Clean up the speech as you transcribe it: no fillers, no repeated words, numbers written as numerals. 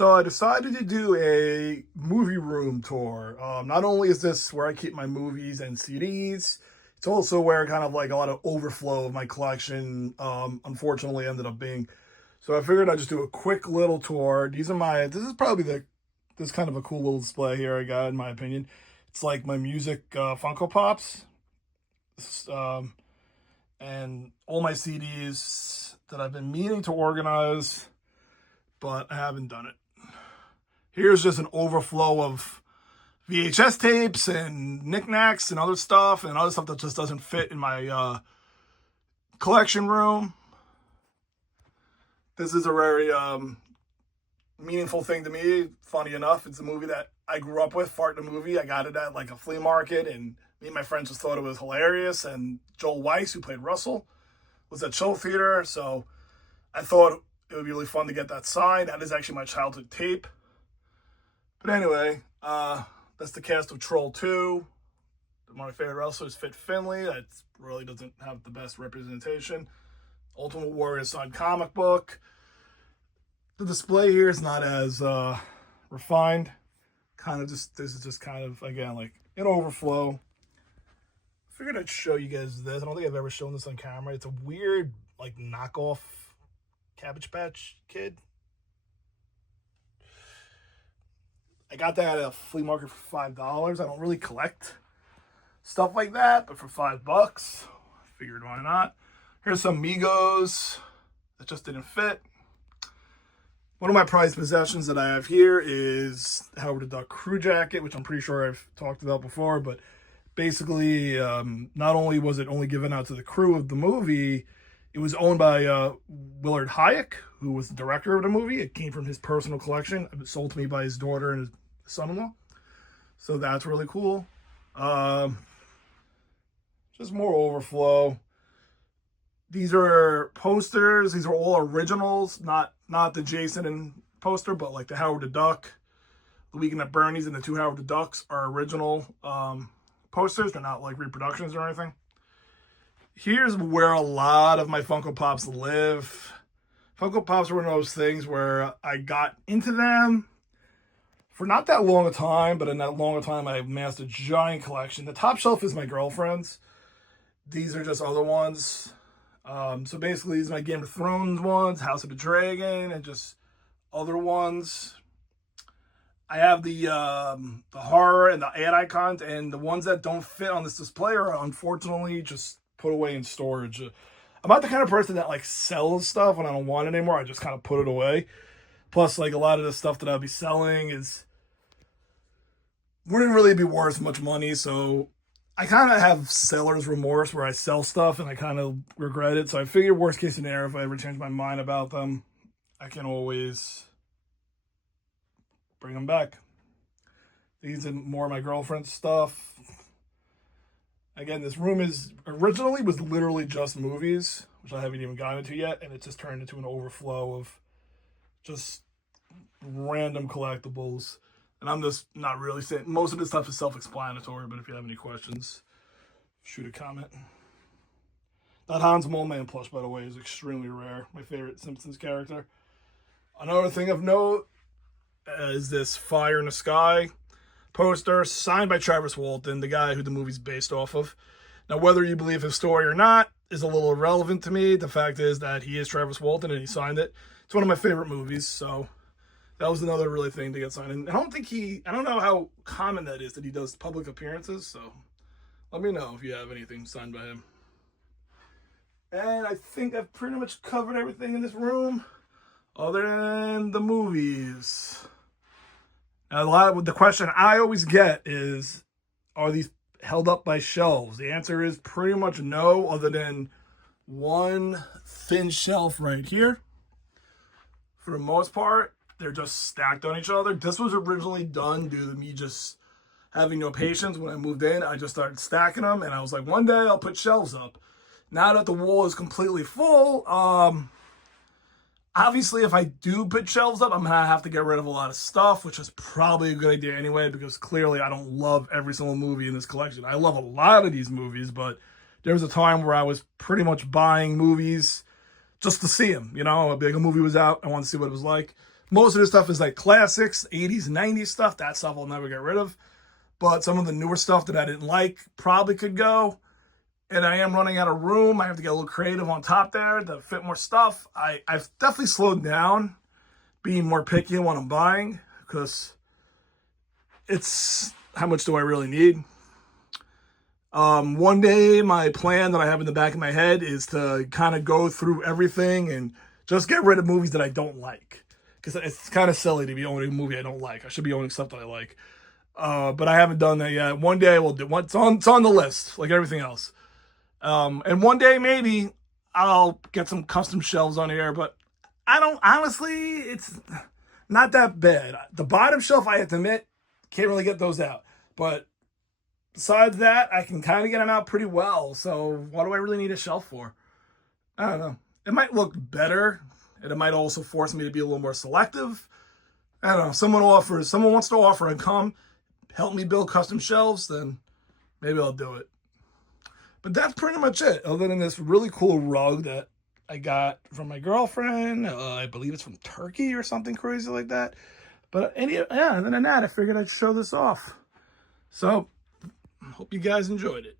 So I decided to do a movie room tour. Not only is this where I keep my movies and CDs, it's also where kind of like a lot of overflow of my collection, unfortunately ended up being. So I figured I'd just do a quick little tour. This is probably this kind of a cool little display here I got, in my opinion. It's like my music Funko Pops, um, and all my CDs that I've been meaning to organize, but I haven't done it. Here's just an overflow of VHS tapes and knickknacks and other stuff that just doesn't fit in my collection room. This is a very meaningful thing to me. Funny enough, it's a movie that I grew up with. Fart in a Movie. I got it at like a flea market, and me and my friends just thought it was hilarious. And Joel Weiss, who played Russell, was at Show Theater, so I thought it would be really fun to get that signed. That is actually my childhood tape. But anyway, that's the cast of Troll 2. One of my favorite wrestlers, Fit Finlay. That really doesn't have the best representation. Ultimate Warrior signed comic book. The display here is not as refined. This is just kind of, again, like an overflow. Figured I'd show you guys this. I don't think I've ever shown this on camera. It's a weird, like, knockoff Cabbage Patch Kid. I got that at a flea market for $5. I don't really collect stuff like that, but for $5, I figured why not. Here's some Migos that just didn't fit. One of my prized possessions that I have here is Howard the Duck crew jacket, which I'm pretty sure I've talked about before, but basically, not only was it only given out to the crew of the movie, it was owned by Willard Hayek, who was the director of the movie. It came from his personal collection. It was sold to me by his daughter and his son-in-law. So that's really cool. Just more overflow. These are posters. These are all originals, not the Jason and poster, but like the Howard the Duck, The Weekend at Bernie's, and the two Howard the Ducks are original posters. They're not like reproductions or anything. Here's where a lot of my Funko Pops live. Funko Pops were one of those things where I got into them for not that long a time, but in that long a time, I amassed a giant collection. The top shelf is my girlfriend's. These are just other ones. So basically, these are my Game of Thrones ones, House of the Dragon, and just other ones. I have the horror and the ad icons, and the ones that don't fit on this display are unfortunately just put away in storage. I'm not the kind of person that like sells stuff when I don't want it anymore. I just kind of put it away. Plus, like a lot of the stuff that I'll be selling wouldn't really be worth much money, so I kind of have seller's remorse where I sell stuff and I kind of regret it. So I figure worst case scenario, if I ever change my mind about them, I can always bring them back. These are more of my girlfriend's stuff. Again, this room originally was literally just movies, which I haven't even gotten into yet, and it just turned into an overflow of just random collectibles. And I'm just not really saying, most of this stuff is self-explanatory, but if you have any questions, shoot a comment. That Hans Moleman plush, by the way, is extremely rare. My favorite Simpsons character. Another thing of note is this Fire in the Sky poster signed by Travis Walton, the guy who the movie's based off of. Now, whether you believe his story or not is a little irrelevant to me. The fact is that he is Travis Walton and he signed it. It's one of my favorite movies, so that was another really thing to get signed. And I don't know how common that is that he does public appearances, so let me know if you have anything signed by him. And I think I've pretty much covered everything in this room other than the movies. Now, the question I always get is, are these held up by shelves? The answer is pretty much no, other than one thin shelf right here. For the most part, they're just stacked on each other. This was originally done due to me just having no patience. When I moved in, I just started stacking them, and I was like, one day I'll put shelves up. Now that the wall is completely full, obviously if I do put shelves up, I'm gonna have to get rid of a lot of stuff, which is probably a good idea anyway, because clearly I don't love every single movie in this collection. I love a lot of these movies, but there was a time where I was pretty much buying movies just to see them. You know, a movie was out, I wanted to see what it was like. Most of this stuff is like classics, 80s, 90s stuff. That stuff I'll never get rid of. But some of the newer stuff that I didn't like probably could go. And I am running out of room. I have to get a little creative on top there to fit more stuff. I've definitely slowed down being more picky on what I'm buying, because it's how much do I really need? One day, my plan that I have in the back of my head is to kind of go through everything and just get rid of movies that I don't like. Because it's kind of silly to be owning a movie I don't like. I should be owning stuff that I like. But I haven't done that yet. One day I will do it. It's on the list, like everything else. And one day maybe I'll get some custom shelves on here, but honestly, it's not that bad. The bottom shelf, I have to admit, can't really get those out. But besides that, I can kind of get them out pretty well. So what do I really need a shelf for? I don't know. It might look better, and it might also force me to be a little more selective. I don't know. Someone wants to offer and come help me build custom shelves, then maybe I'll do it. But that's pretty much it, other than this really cool rug that I got from my girlfriend. I believe it's from Turkey or something crazy like that. But other than that, I figured I'd show this off. So, hope you guys enjoyed it.